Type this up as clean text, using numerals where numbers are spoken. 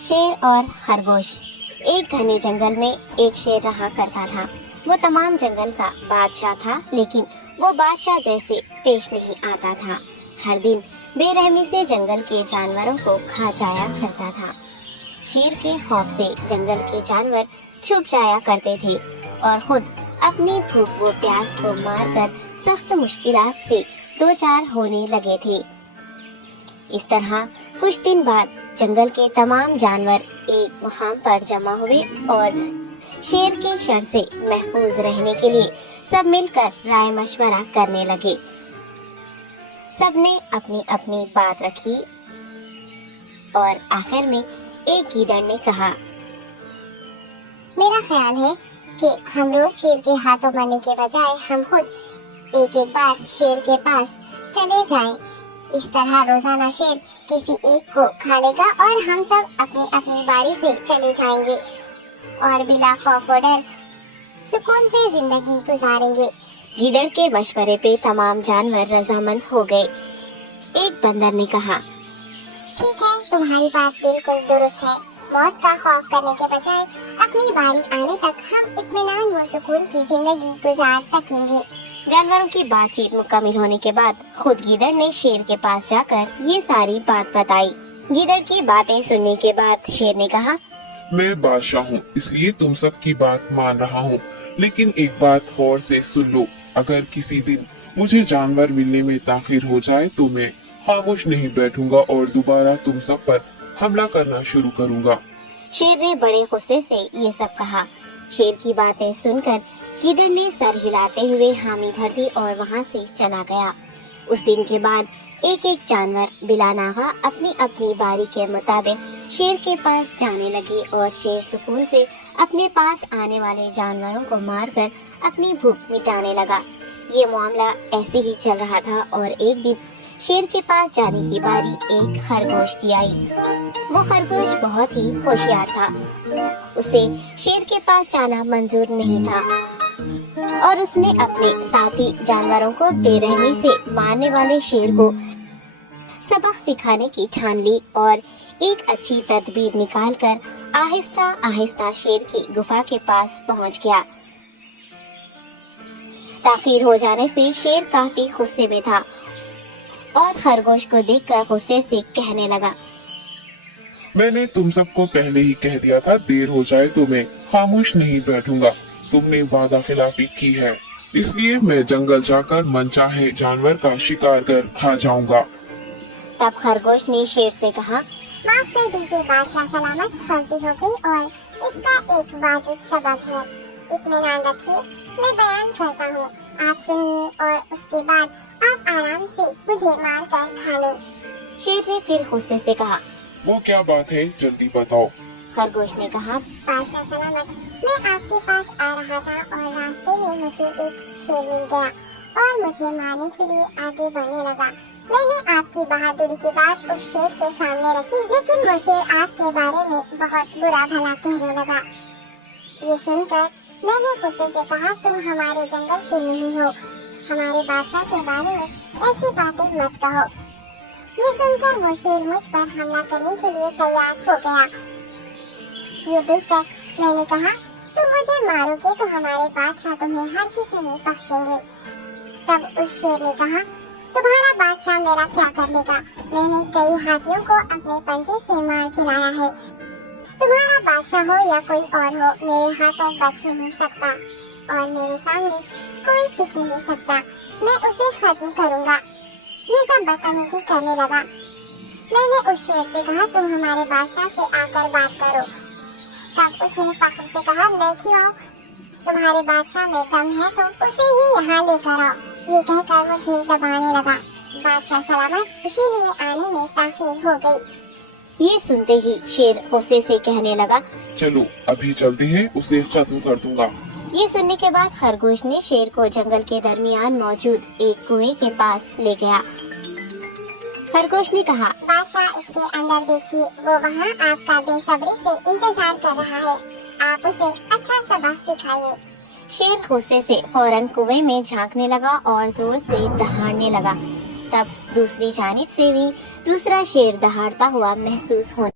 शेर और खरगोश। एक घने जंगल में एक शेर रहा करता था। वो तमाम जंगल का बादशाह था, लेकिन वो बादशाह जैसे पेश नहीं आता था। हर दिन बेरहमी से जंगल के जानवरों को खा जाया करता था। शेर के खौफ से जंगल के जानवर छुप जाया करते थे और खुद अपनी भूख व प्यास को मारकर सख्त मुश्किलात से दो चार होने लगे थे। इस तरह कुछ दिन बाद जंगल के तमाम जानवर एक मुकाम पर जमा हुए और शेर के शर से महफूज रहने के लिए सब मिलकर राय मशवरा करने लगे। सबने अपनी अपनी बात रखी और आखिर में एक गीदड़ ने कहा, मेरा ख्याल है कि हम रोज शेर के हाथों मरने के बजाय हम खुद एक एक बार शेर के पास चले जाएं। इस तरह रोजाना शेर किसी एक को खा लेगा और हम सब अपनी अपनी बारी से चले जाएंगे और बिला खौफ व डर सुकून से जिंदगी गुजारेंगे। गीदड़ के मशवरे पे तमाम जानवर रजामंद हो गए। एक बंदर ने कहा, ठीक है, तुम्हारी बात बिल्कुल दुरुस्त है। मौत का खौफ करने के बजाय अपनी बारी आने तक हम इत्मीनान व सुकून की जिंदगी गुजार सकेंगे। जानवरों की बातचीत मुकम्मल होने के बाद खुद गीदड़ ने शेर के पास जाकर ये सारी बात बताई। गीदड़ की बातें सुनने के बाद शेर ने कहा, मैं बादशाह हूँ, इसलिए तुम सब की बात मान रहा हूँ, लेकिन एक बात गौर से सुन लो। अगर किसी दिन मुझे जानवर मिलने में ताखिर हो जाए तो मैं खामोश नहीं बैठूंगा और दोबारा तुम सब पर हमला करना शुरू करूंगा। शेर ने बड़े गुस्से से ये सब कहा। शेर की बातें सुनकर गीदड़ ने सर हिलाते हुए हामी भर दी और वहाँ से चला गया। उस दिन के बाद एक एक जानवर बिला नागा अपनी अपनी बारी के मुताबिक शेर के पास जाने लगे और शेर सुकून से अपने पास आने वाले जानवरों को मारकर अपनी भूख मिटाने लगा। ये मामला ऐसे ही चल रहा था और एक दिन शेर के पास जाने की बारी एक खरगोश की आई। वो खरगोश बहुत ही होशियार था। उसे शेर के पास जाना मंजूर नहीं था और उसने अपने साथी जानवरों को बेरहमी से मारने वाले शेर को सबक सिखाने की ठान ली और एक अच्छी तदबीर निकालकर आहिस्ता आहिस्ता शेर की गुफा के पास पहुंच गया। ताखीर हो जाने से शेर काफी गुस्से में था और खरगोश को देखकर गुस्से से कहने लगा, मैंने तुम सबको पहले ही कह दिया था, देर हो जाए तो मैं खामोश नहीं बैठूंगा। तुमने वादा खिलाफी की है, इसलिए मैं जंगल जाकर मनचाहे जानवर का शिकार कर खा जाऊंगा। तब खरगोश ने शेर से कहा, माफ कर दीजिए बादशाह, सलामत गलती हो गई और इसका एक वाजिब सबब है। इत्मीनान रखिए, मैं बयान करता हूँ, आप सुनिए और उसके बाद आप आराम से मुझे मार कर खा लें। शेर ने फिर गुस्से से कहा, वो क्या बात है, जल्दी बताओ। खरगोश ने कहा, बादशाह सलामत, मैं आपके पास आ रहा था और रास्ते में मुझे एक शेर मिल गया और मुझे मारने के लिए आगे बढ़ने लगा। मैंने आपकी बहादुरी की बात उस शेर के सामने रखी, लेकिन वो शेर आपके बारे में बहुत बुरा भला कहने लगा। ये सुनकर मैंने गुस्से से कहा, तुम हमारे जंगल के नहीं हो, हमारे बादशाह के बारे में ऐसी बातें मत कहो। ये सुनकर वो शेर मुझ पर हमला करने के लिए तैयार हो गया। ये देखकर मैंने कहा, तुम मुझे मारोगे तो हमारे बादशाह तुम्हें हरगिज़ नहीं बख्शेंगे। तब उस शेर ने कहा, तुम्हारा बादशाह मेरा क्या कर लेगा? मैंने कई हाथियों को अपने पंजे से मार खिलाया है। तुम्हारा बादशाह हो या कोई और हो, मेरे हाथों बच नहीं सकता और मेरे सामने कोई टिक नहीं सकता। मैं उसे खत्म करूंगा। ये सब बदतमीजी करने लगा। मैंने उस शेर से कहा, तुम हमारे बादशाह से आकर बात करो। तब उसने फख्र से कहा, मैं क्यों आऊं? तुम्हारे बादशाह में दम है तो उसे ही यहाँ लेकर आओ। ये कहकर मुझे दबाने लगा। बादशाह सलामत, इसीलिए आने में ताखीर हो गई। ये सुनते ही शेर गुस्से से कहने लगा, चलो अभी चलते हैं, उसे खत्म कर दूंगा। ये सुनने के बाद खरगोश ने शेर को जंगल के दरमियान मौजूद एक कुएं के पास ले गया। खरगोश ने कहा, बादशाह, इसके अंदर देखिए, वो वहाँ आपका बेसब्री से इंतजार कर रहा है। आप उसे अच्छा सबक सिखाइए। शेर गुस्से से फौरन कुएं में झांकने लगा और जोर से दहाड़ने लगा। तब दूसरी जानिब से भी दूसरा शेर दहाड़ता हुआ महसूस होने